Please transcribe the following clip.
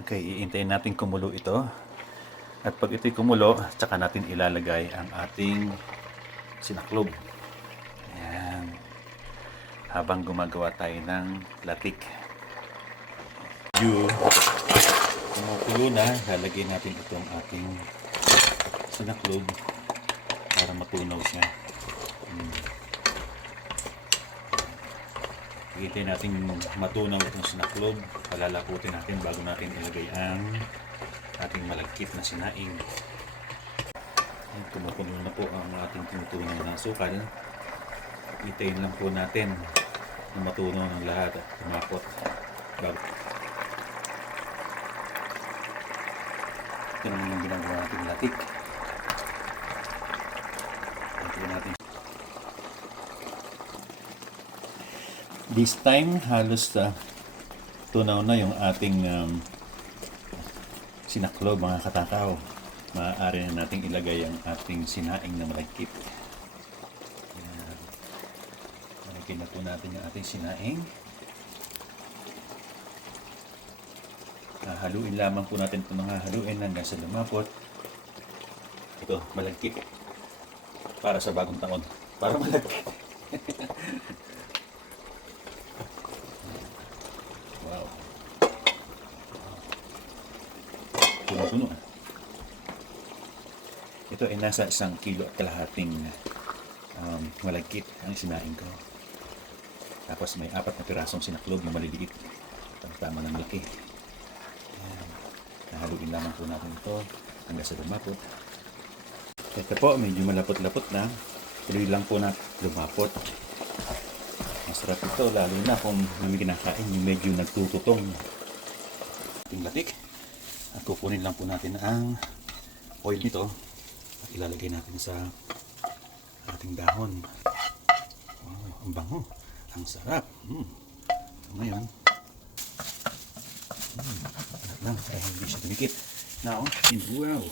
Okay, iintayin natin kumulo ito. At pag ito'y kumulo, tsaka natin ilalagay ang ating sinaklob. Ayan. Habang gumagawa tayo ng latik. Kumukulo na, lalagay natin itong ating sinaklob para matunaw siya. Hintay natin matunaw itong sinaklob. Palalaputin natin bago natin ilagay ang ating malagkit na sinaing. Kumukulo na po ang ating tinutunaw na sukal. Hintayin lang po natin na matunaw ng lahat at tumapot. Ito naman yung ginagawa natin latik. This time, halos tunaw na yung ating sinaklob, mga katakaw. Maaari na natin ilagay ang ating sinaing na malagkit. Malagkit na po natin yung ating sinaing. Haluin lamang po natin ito, mga haluin hanggang sa lumapot. Ito, malagkit. Para sa bagong taon. Para malagkit. Wow. Puno-puno. Ito ay nasa 1 kilo at kalahating malagkit ang sinaing ko. Tapos may 4 na pirasong sinaklob na maliliit. Tama ng laki. Nahaluin lamang po natin ito hanggang sa lumapot. Ito po, medyo malapot-lapot na. Tuloy lang po na lumapot. Masarap ito, lalo na kung may kinakain yung medyo nagtututong. Ating latik. At kukunin lang po natin ang oil nito at ilalagay natin sa ating dahon. Wow, ang bango. Ang sarap. So ngayon, lang, kaya hindi siya dumikit. Now, wow.